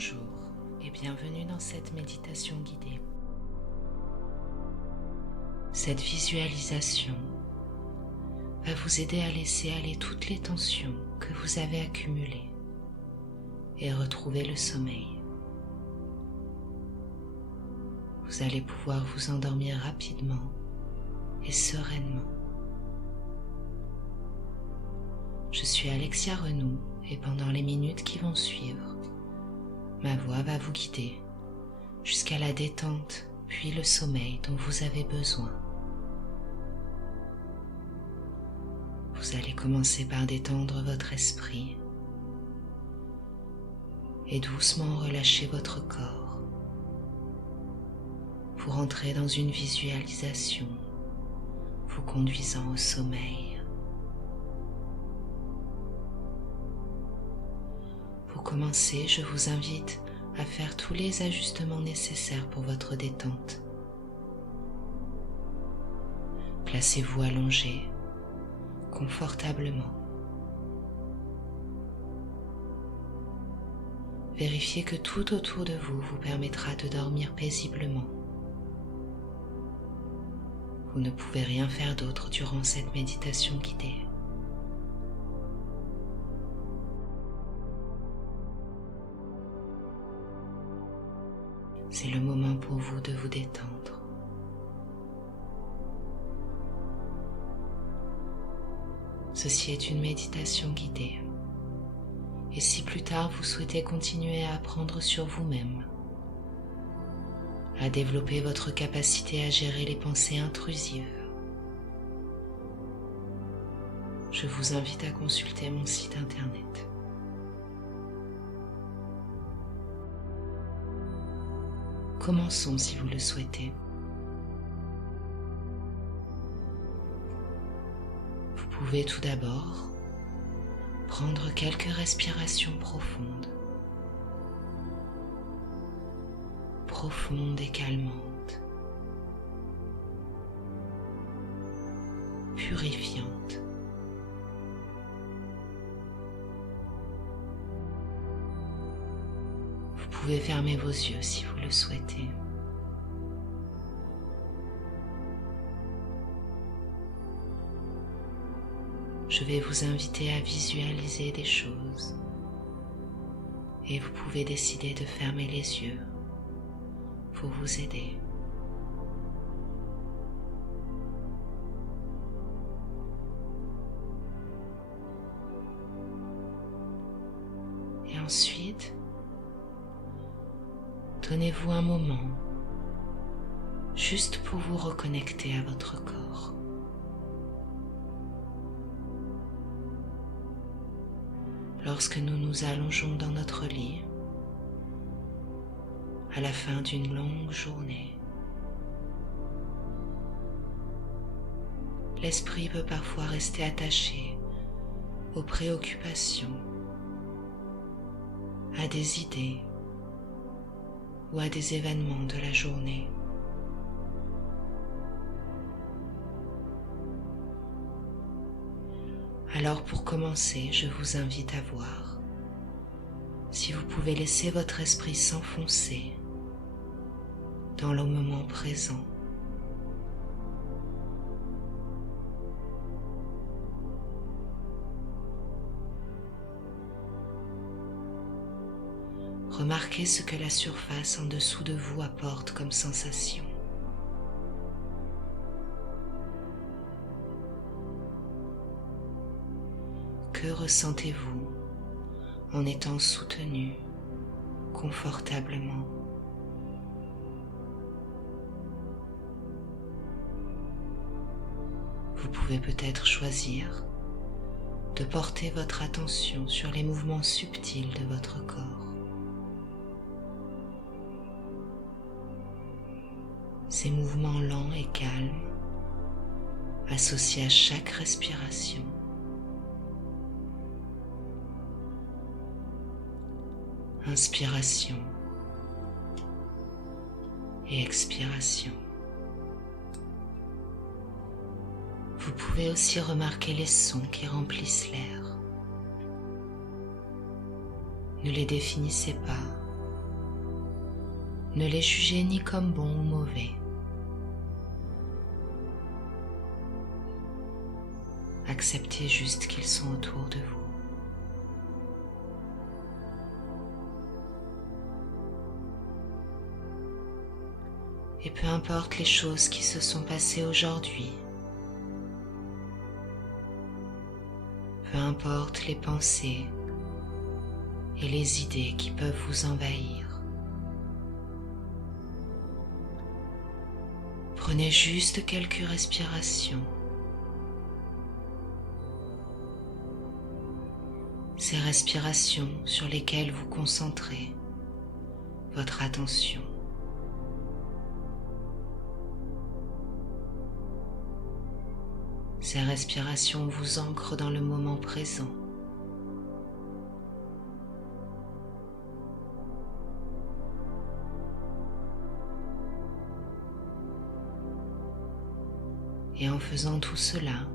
Bonjour et bienvenue dans cette méditation guidée. Cette visualisation va vous aider à laisser aller toutes les tensions que vous avez accumulées et retrouver le sommeil. Vous allez pouvoir vous endormir rapidement et sereinement. Je suis Alexia Renoux et pendant les minutes qui vont suivre, ma voix va vous guider jusqu'à la détente puis le sommeil dont vous avez besoin. Vous allez commencer par détendre votre esprit et doucement relâcher votre corps pour entrer dans une visualisation vous conduisant au sommeil. Pour commencer, je vous invite à faire tous les ajustements nécessaires pour votre détente. Placez-vous allongé, confortablement. Vérifiez que tout autour de vous vous permettra de dormir paisiblement. Vous ne pouvez rien faire d'autre durant cette méditation guidée. C'est le moment pour vous de vous détendre. Ceci est une méditation guidée. Et si plus tard vous souhaitez continuer à apprendre sur vous-même, à développer votre capacité à gérer les pensées intrusives, je vous invite à consulter mon site internet. Commençons si vous le souhaitez. Vous pouvez tout d'abord prendre quelques respirations profondes et calmantes, purifiantes. Vous pouvez fermer vos yeux si vous le souhaitez. Je vais vous inviter à visualiser des choses et vous pouvez décider de fermer les yeux pour vous aider. Et ensuite, donnez-vous un moment juste pour vous reconnecter à votre corps. Lorsque nous nous allongeons dans notre lit, à la fin d'une longue journée, l'esprit peut parfois rester attaché aux préoccupations, à des idées ou à des événements de la journée. Alors pour commencer, je vous invite à voir si vous pouvez laisser votre esprit s'enfoncer dans le moment présent. Remarquez ce que la surface en dessous de vous apporte comme sensation. Que ressentez-vous en étant soutenu confortablement? Vous pouvez peut-être choisir de porter votre attention sur les mouvements subtils de votre corps. Ces mouvements lents et calmes, associés à chaque respiration. Inspiration et expiration. Vous pouvez aussi remarquer les sons qui remplissent l'air. Ne les définissez pas, Ne les jugez ni comme bons ou mauvais. Acceptez juste qu'ils sont autour de vous. Et peu importe les choses qui se sont passées aujourd'hui, peu importe les pensées et les idées qui peuvent vous envahir, prenez juste quelques respirations. Ces respirations sur lesquelles vous concentrez votre attention. Ces respirations vous ancrent dans le moment présent. Et en faisant tout cela,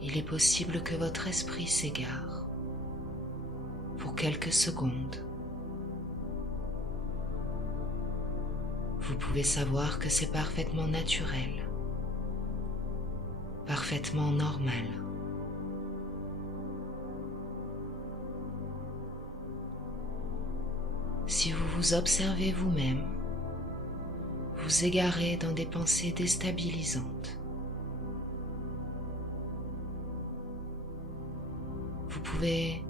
il est possible que votre esprit s'égare pour quelques secondes. Vous pouvez savoir que c'est parfaitement naturel, parfaitement normal. Si vous vous observez vous-même, vous égarez dans des pensées déstabilisantes. Vous pouvez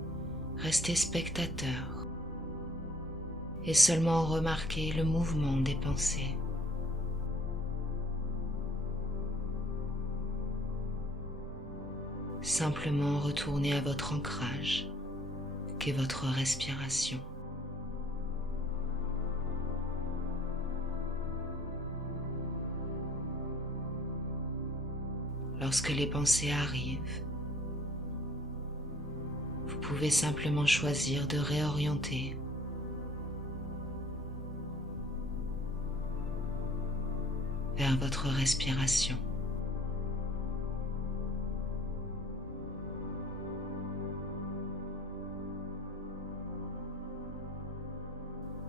rester spectateur et seulement remarquer le mouvement des pensées. Simplement retournez à votre ancrage, qu'est votre respiration. Lorsque les pensées arrivent, vous pouvez simplement choisir de réorienter vers votre respiration.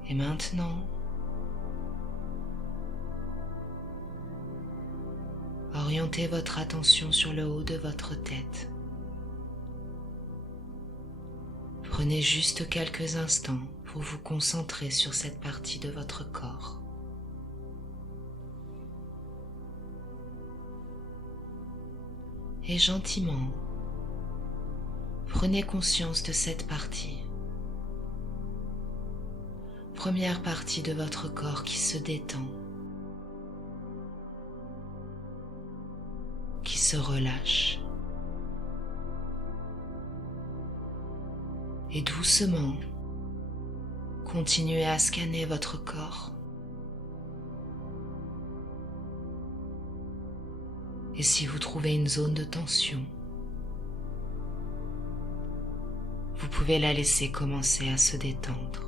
Et maintenant, orientez votre attention sur le haut de votre tête. Prenez juste quelques instants pour vous concentrer sur cette partie de votre corps. Et gentiment, prenez conscience de cette partie. Première partie de votre corps qui se détend, qui se relâche. Et doucement, continuez à scanner votre corps. Et si vous trouvez une zone de tension, vous pouvez la laisser commencer à se détendre.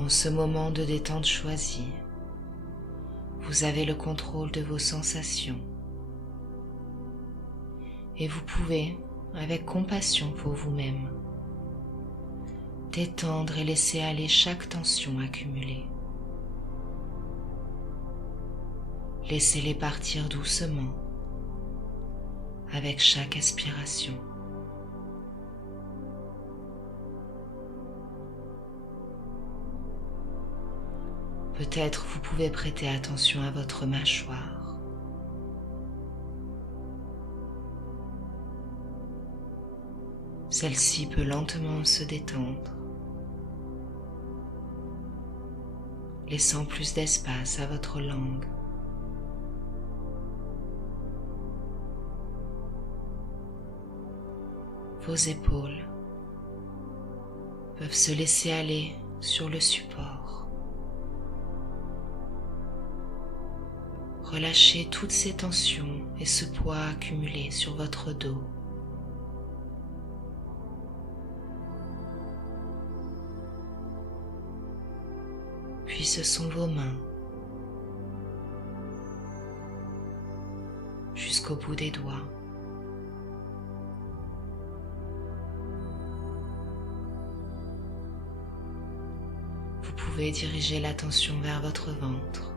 En ce moment de détente choisi, vous avez le contrôle de vos sensations et vous pouvez, avec compassion pour vous-même, détendre et laisser aller chaque tension accumulée. Laissez-les partir doucement avec chaque aspiration. Peut-être vous pouvez prêter attention à votre mâchoire. Celle-ci peut lentement se détendre, laissant plus d'espace à votre langue. Vos épaules peuvent se laisser aller sur le support. Relâchez toutes ces tensions et ce poids accumulé sur votre dos. Puis ce sont vos mains jusqu'au bout des doigts. Vous pouvez diriger l'attention vers votre ventre.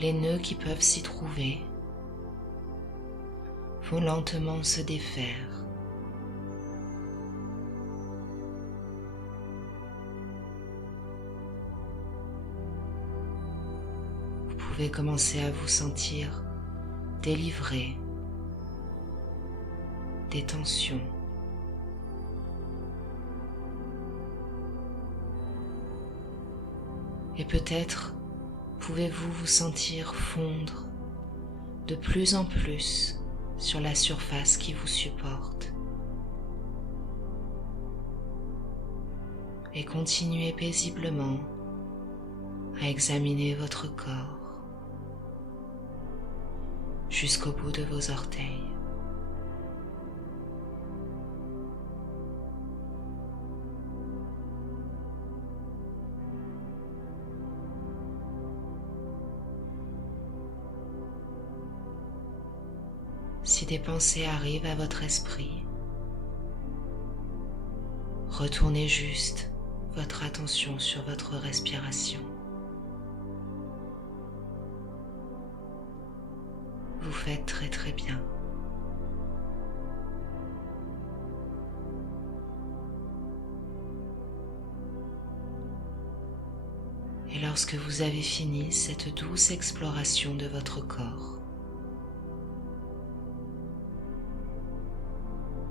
Les nœuds qui peuvent s'y trouver vont lentement se défaire. Vous pouvez commencer à vous sentir délivré des tensions. Et peut-être pouvez-vous vous sentir fondre de plus en plus sur la surface qui vous supporte. Et continuez paisiblement à examiner votre corps jusqu'au bout de vos orteils. Si des pensées arrivent à votre esprit, retournez juste votre attention sur votre respiration. Vous faites très bien. Et lorsque vous avez fini cette douce exploration de votre corps,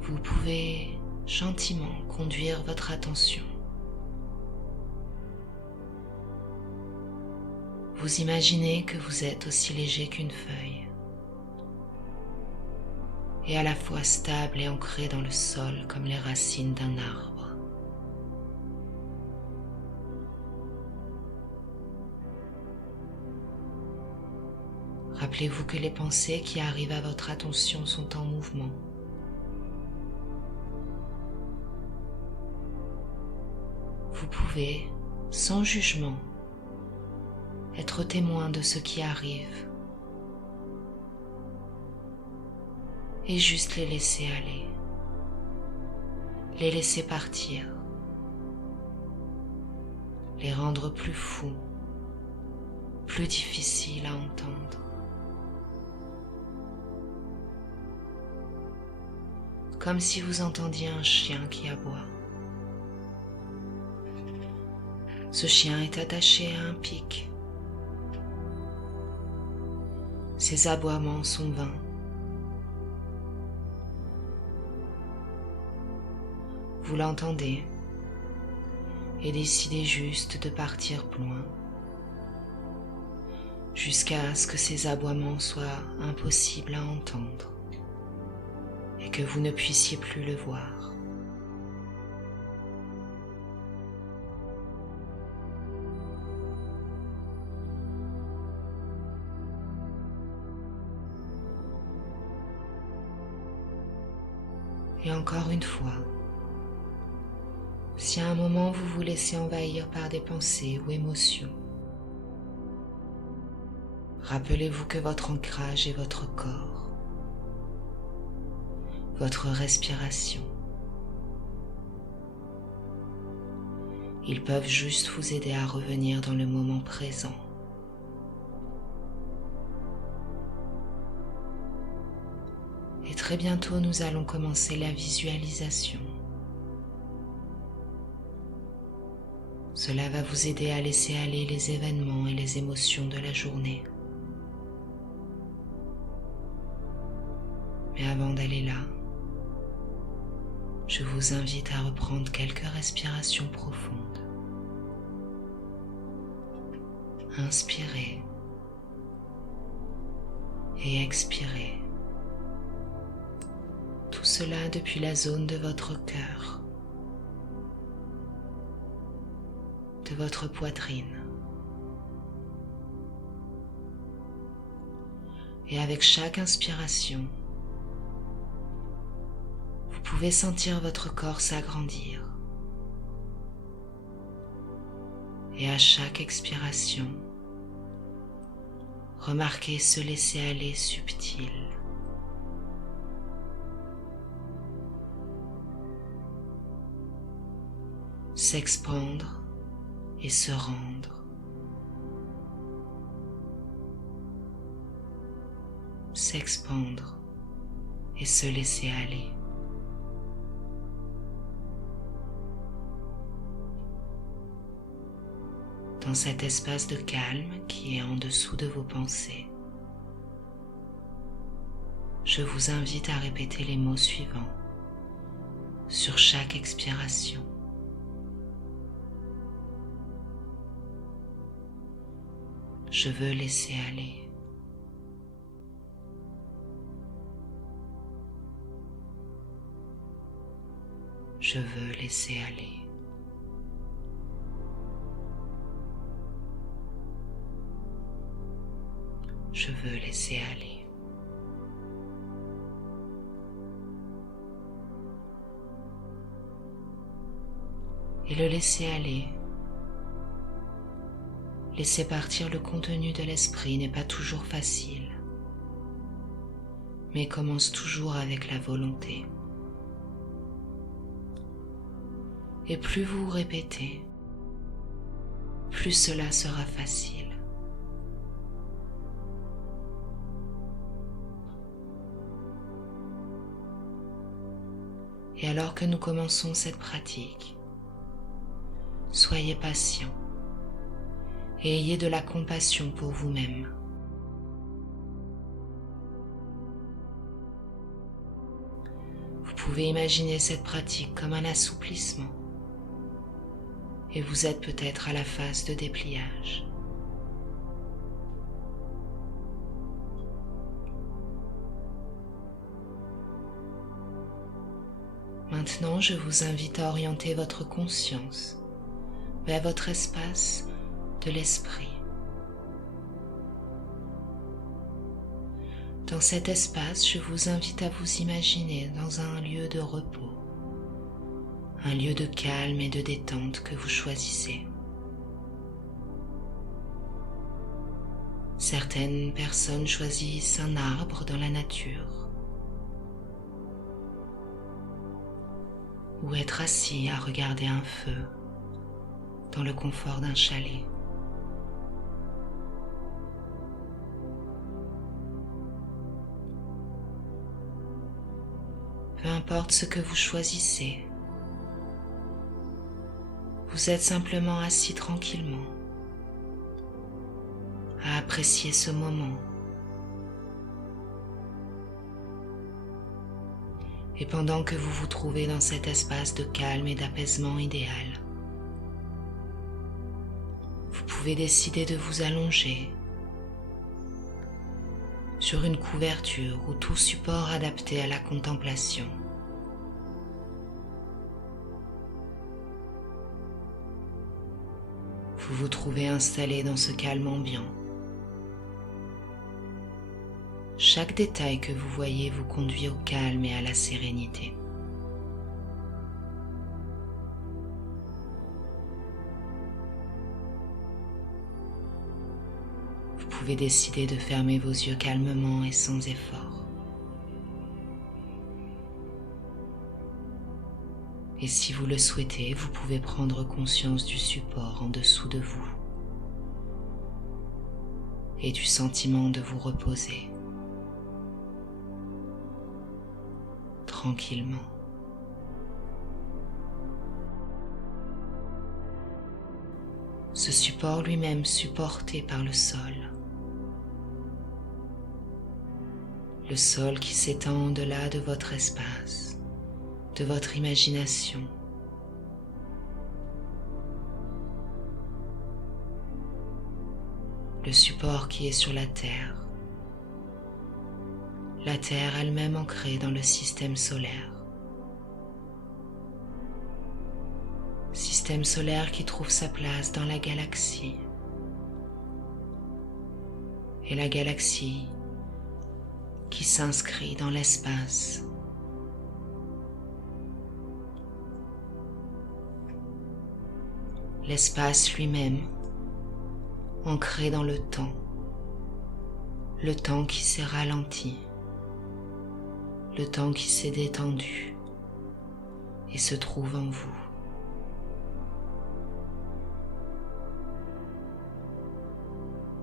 vous pouvez gentiment conduire votre attention. Vous imaginez que vous êtes aussi léger qu'une feuille et à la fois stable et ancré dans le sol comme les racines d'un arbre. Rappelez-vous que les pensées qui arrivent à votre attention sont en mouvement. Vous pouvez, sans jugement, être témoin de ce qui arrive et juste les laisser aller, les laisser partir, les rendre plus fous, plus difficiles à entendre. Comme si vous entendiez un chien qui aboie. Ce chien est attaché à un pic. Ses aboiements sont vains. Vous l'entendez et décidez juste de partir plus loin, jusqu'à ce que ces aboiements soient impossibles à entendre et que vous ne puissiez plus le voir. Et encore une fois, si à un moment vous vous laissez envahir par des pensées ou émotions, rappelez-vous que votre ancrage est votre corps, votre respiration. Ils peuvent juste vous aider à revenir dans le moment présent. Et très bientôt, nous allons commencer la visualisation. Cela va vous aider à laisser aller les événements et les émotions de la journée. Mais avant d'aller là, je vous invite à reprendre quelques respirations profondes. Inspirez et expirez. Tout cela depuis la zone de votre cœur, de votre poitrine. Et avec chaque inspiration, vous pouvez sentir votre corps s'agrandir. Et à chaque expiration, remarquez ce laisser-aller subtil. S'expandre et se rendre. S'expandre et se laisser aller. Dans cet espace de calme qui est en dessous de vos pensées, je vous invite à répéter les mots suivants sur chaque expiration. Je veux laisser aller. Je veux laisser aller. Je veux laisser aller. Et le laisser aller, laisser partir le contenu de l'esprit n'est pas toujours facile, mais commence toujours avec la volonté. Et plus vous répétez, plus cela sera facile. Et alors que nous commençons cette pratique, soyez patient et ayez de la compassion pour vous-même. Vous pouvez imaginer cette pratique comme un assouplissement et vous êtes peut-être à la phase de dépliage. Maintenant, je vous invite à orienter votre conscience vers votre espace de l'esprit. Dans cet espace, je vous invite à vous imaginer dans un lieu de repos, un lieu de calme et de détente que vous choisissez. Certaines personnes choisissent un arbre dans la nature, ou être assis à regarder un feu dans le confort d'un chalet. Peu importe ce que vous choisissez, vous êtes simplement assis tranquillement à apprécier ce moment. Et pendant que vous vous trouvez dans cet espace de calme et d'apaisement idéal, vous pouvez décider de vous allonger sur une couverture ou tout support adapté à la contemplation. Vous vous trouvez installé dans ce calme ambiant. Chaque détail que vous voyez vous conduit au calme et à la sérénité. Vous pouvez décider de fermer vos yeux calmement et sans effort. Et si vous le souhaitez, vous pouvez prendre conscience du support en dessous de vous et du sentiment de vous reposer tranquillement. Ce support lui-même supporté par le sol qui s'étend au-delà de votre espace, de votre imagination. Le support qui est sur la terre elle-même ancrée dans le système solaire. Système solaire qui trouve sa place dans la galaxie. Et la galaxie qui s'inscrit dans l'espace. l'espace lui-même, ancré dans le temps qui s'est ralenti, le temps qui s'est détendu et se trouve en vous.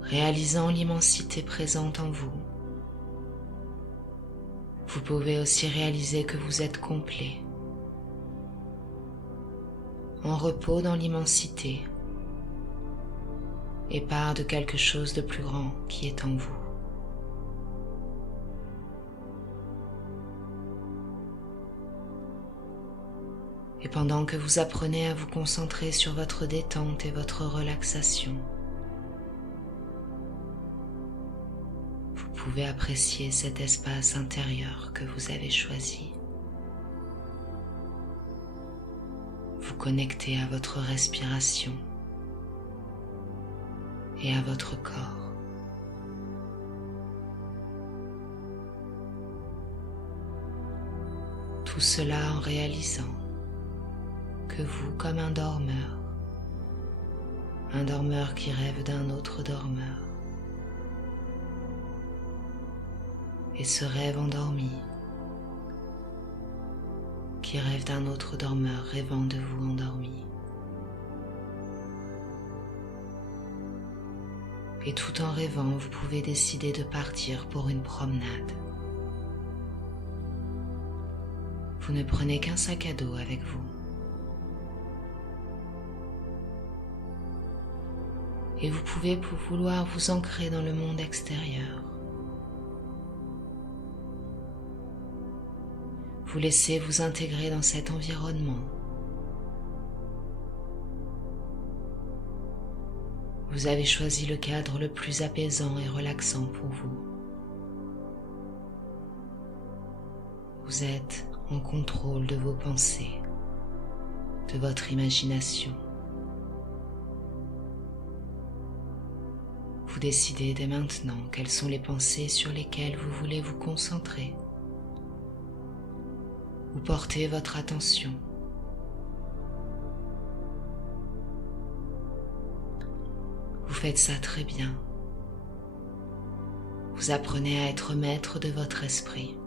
Réalisant l'immensité présente en vous, vous pouvez aussi réaliser que vous êtes complet, en repos dans l'immensité et part de quelque chose de plus grand qui est en vous. Et pendant que vous apprenez à vous concentrer sur votre détente et votre relaxation, vous pouvez apprécier cet espace intérieur que vous avez choisi. Vous connecter à votre respiration et à votre corps. Tout cela en réalisant que vous, comme un dormeur qui rêve d'un autre dormeur, et ce rêve endormi qui rêve d'un autre dormeur rêvant de vous endormi. Et tout en rêvant, vous pouvez décider de partir pour une promenade. Vous ne prenez qu'un sac à dos avec vous. Et vous pouvez vouloir vous ancrer dans le monde extérieur. Vous laissez vous intégrer dans cet environnement. Vous avez choisi le cadre le plus apaisant et relaxant pour vous. Vous êtes en contrôle de vos pensées, de votre imagination. Vous décidez dès maintenant quelles sont les pensées sur lesquelles vous voulez vous concentrer. Où portez votre attention. Vous faites ça très bien. Vous apprenez à être maître de votre esprit.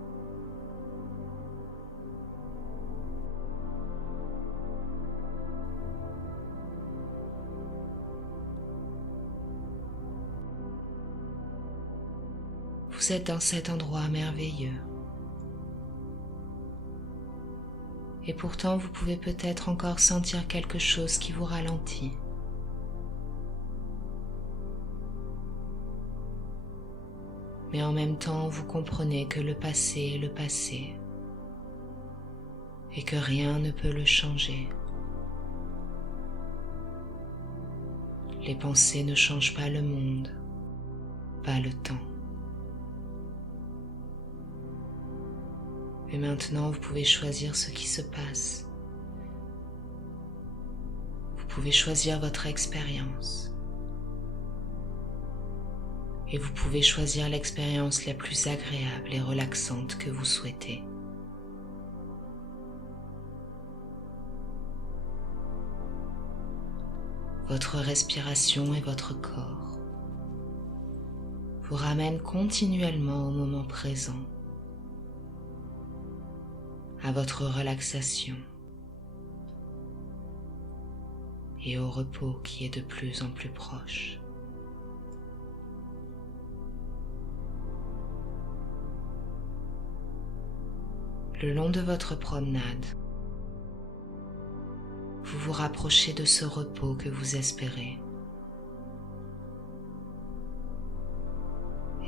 Vous êtes dans cet endroit merveilleux. Et pourtant, vous pouvez peut-être encore sentir quelque chose qui vous ralentit. Mais en même temps, vous comprenez que le passé est le passé et que rien ne peut le changer. Les pensées ne changent pas le monde, pas le temps. Et maintenant, vous pouvez choisir ce qui se passe. Vous pouvez choisir votre expérience. Et vous pouvez choisir l'expérience la plus agréable et relaxante que vous souhaitez. Votre respiration et votre corps vous ramènent continuellement au moment présent, à votre relaxation et au repos qui est de plus en plus proche. Le long de votre promenade, vous vous rapprochez de ce repos que vous espérez.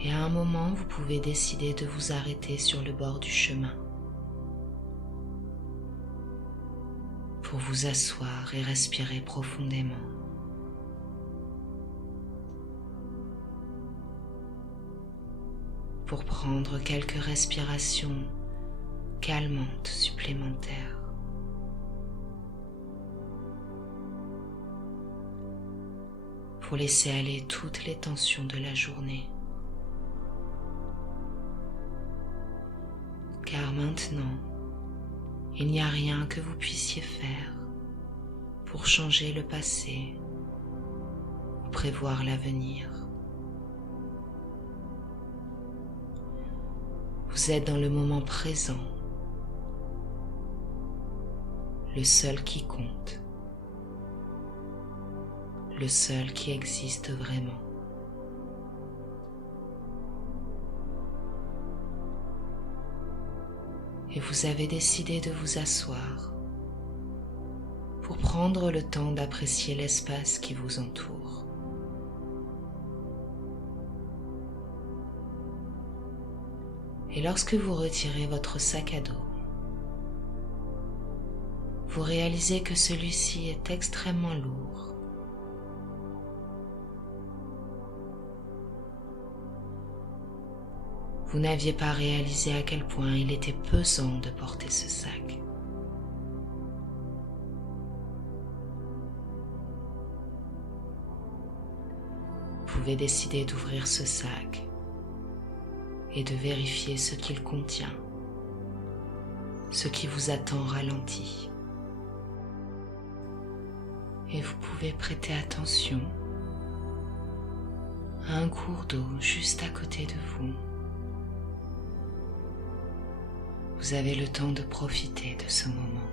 Et à un moment, vous pouvez décider de vous arrêter sur le bord du chemin pour vous asseoir et respirer profondément. Pour prendre quelques respirations calmantes supplémentaires. Pour laisser aller toutes les tensions de la journée. Car maintenant, il n'y a rien que vous puissiez faire pour changer le passé ou prévoir l'avenir. Vous êtes dans le moment présent, le seul qui compte, le seul qui existe vraiment. Et vous avez décidé de vous asseoir pour prendre le temps d'apprécier l'espace qui vous entoure. Et lorsque vous retirez votre sac à dos, vous réalisez que celui-ci est extrêmement lourd. Vous n'aviez pas réalisé à quel point il était pesant de porter ce sac. Vous pouvez décider d'ouvrir ce sac et de vérifier ce qu'il contient, ce qui vous attend ralenti. Et vous pouvez prêter attention à un cours d'eau juste à côté de vous. Vous avez le temps de profiter de ce moment.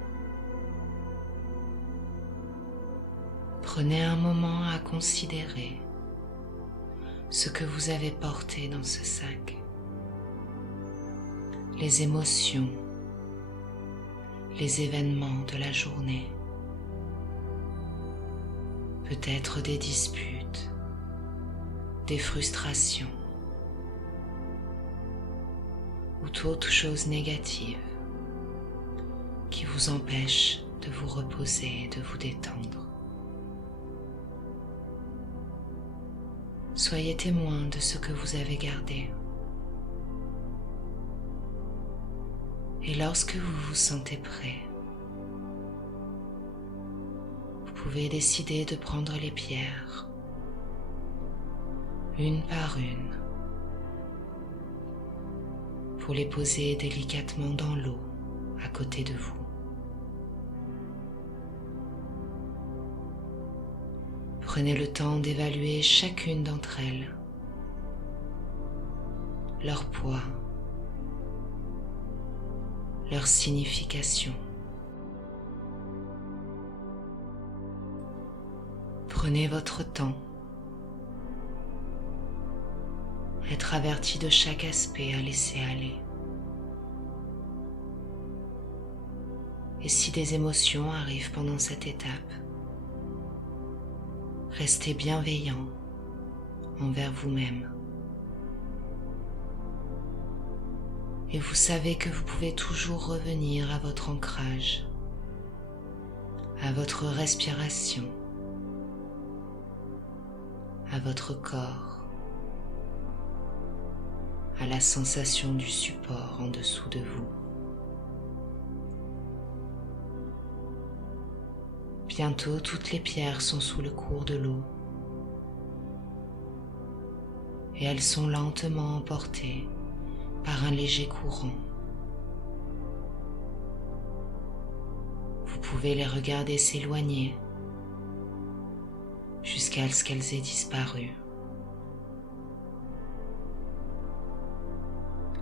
Prenez un moment à considérer ce que vous avez porté dans ce sac, les émotions, les événements de la journée, peut-être des disputes, des frustrations ou toute chose négative qui vous empêche de vous reposer et de vous détendre. Soyez témoin de ce que vous avez gardé. Et lorsque vous vous sentez prêt, vous pouvez décider de prendre les pierres, une par une, pour les poser délicatement dans l'eau à côté de vous. Prenez le temps d'évaluer chacune d'entre elles, leur poids, leur signification. Prenez votre temps. Être averti de chaque aspect à laisser aller. Et si des émotions arrivent pendant cette étape, restez bienveillant envers vous-même. Et vous savez que vous pouvez toujours revenir à votre ancrage, à votre respiration, à votre corps, à la sensation du support en dessous de vous. Bientôt, toutes les pierres sont sous le cours de l'eau et elles sont lentement emportées par un léger courant. Vous pouvez les regarder s'éloigner jusqu'à ce qu'elles aient disparu.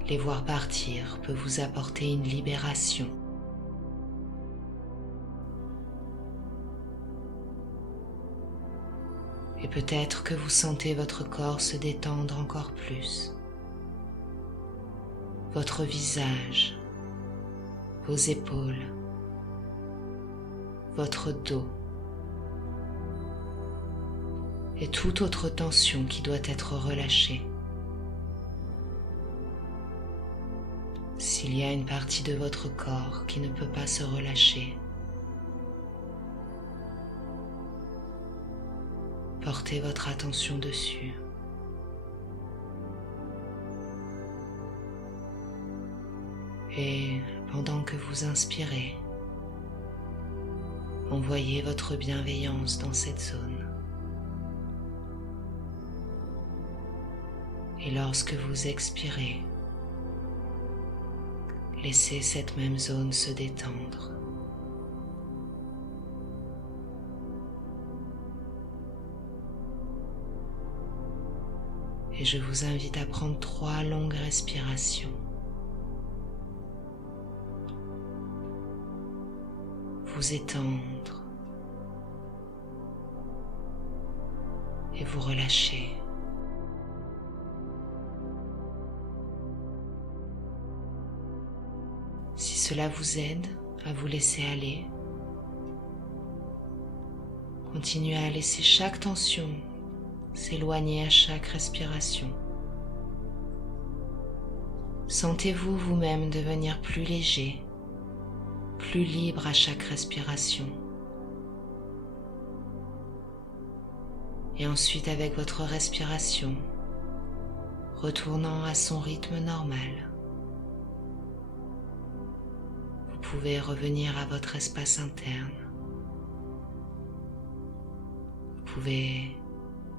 Les voir partir peut vous apporter une libération. Et peut-être que vous sentez votre corps se détendre encore plus. Votre visage, vos épaules, votre dos et toute autre tension qui doit être relâchée. S'il y a une partie de votre corps qui ne peut pas se relâcher, portez votre attention dessus. Et pendant que vous inspirez, envoyez votre bienveillance dans cette zone. Et lorsque vous expirez, laissez cette même zone se détendre. Et je vous invite à prendre 3 longues respirations. Vous étendre et vous relâcher. Si cela vous aide à vous laisser aller, continuez à laisser chaque tension s'éloigner à chaque respiration. Sentez-vous vous-même devenir plus léger, plus libre à chaque respiration. Et ensuite, avec votre respiration, retournant à son rythme normal, vous pouvez revenir à votre espace interne. Vous pouvez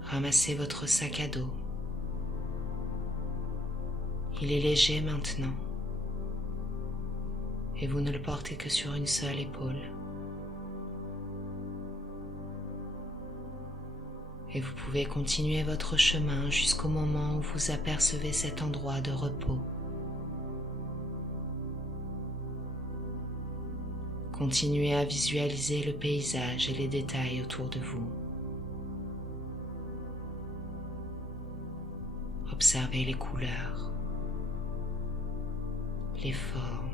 ramasser votre sac à dos. Il est léger maintenant et vous ne le portez que sur une seule épaule. Et vous pouvez continuer votre chemin jusqu'au moment où vous apercevez cet endroit de repos. Continuez à visualiser le paysage et les détails autour de vous. Observez les couleurs, les formes,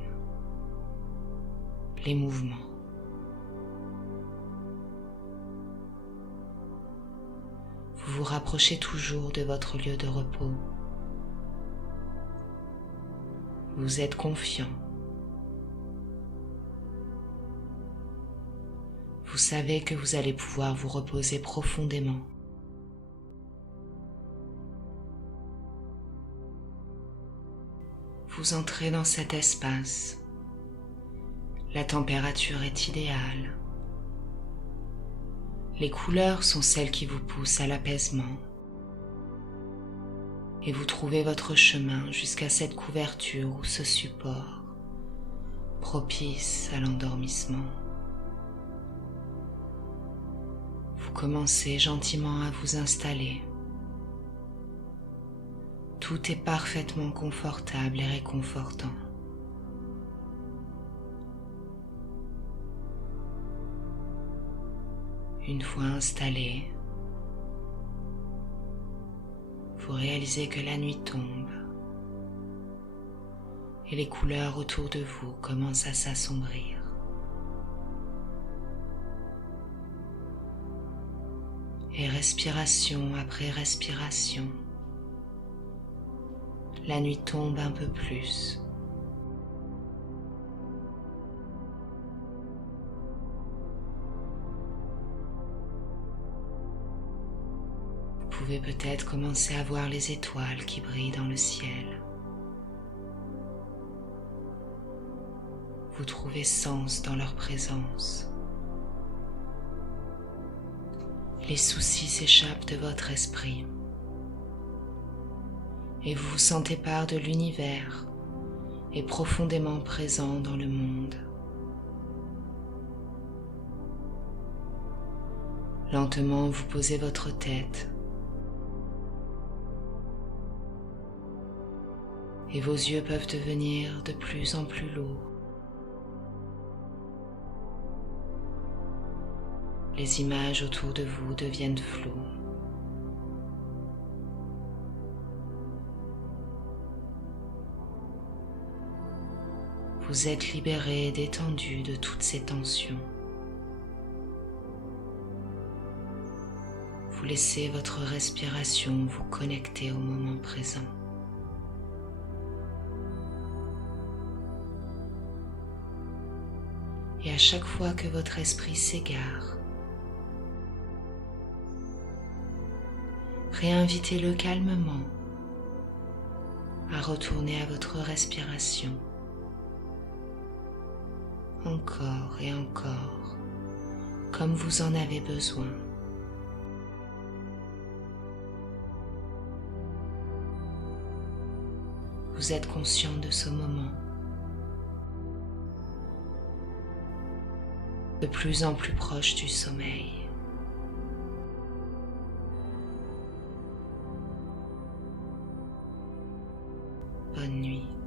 les mouvements. Vous vous rapprochez toujours de votre lieu de repos. Vous êtes confiant. Vous savez que vous allez pouvoir vous reposer profondément. Vous entrez dans cet espace. La température est idéale. Les couleurs sont celles qui vous poussent à l'apaisement. Et vous trouvez votre chemin jusqu'à cette couverture ou ce support, propice à l'endormissement. Vous commencez gentiment à vous installer. Tout est parfaitement confortable et réconfortant. Une fois installé, vous réalisez que la nuit tombe et les couleurs autour de vous commencent à s'assombrir. Et respiration après respiration, la nuit tombe un peu plus. Vous pouvez peut-être commencer à voir les étoiles qui brillent dans le ciel. Vous trouvez sens dans leur présence. Les soucis s'échappent de votre esprit. Et vous vous sentez part de l'univers et profondément présent dans le monde. Lentement, vous posez votre tête et vos yeux peuvent devenir de plus en plus lourds. Les images autour de vous deviennent floues. Vous êtes libéré et détendu de toutes ces tensions. Vous laissez votre respiration vous connecter au moment présent. Et à chaque fois que votre esprit s'égare, réinvitez-le calmement à retourner à votre respiration. Encore et encore, comme vous en avez besoin. Vous êtes conscient de ce moment, de plus en plus proche du sommeil. bonne nuit.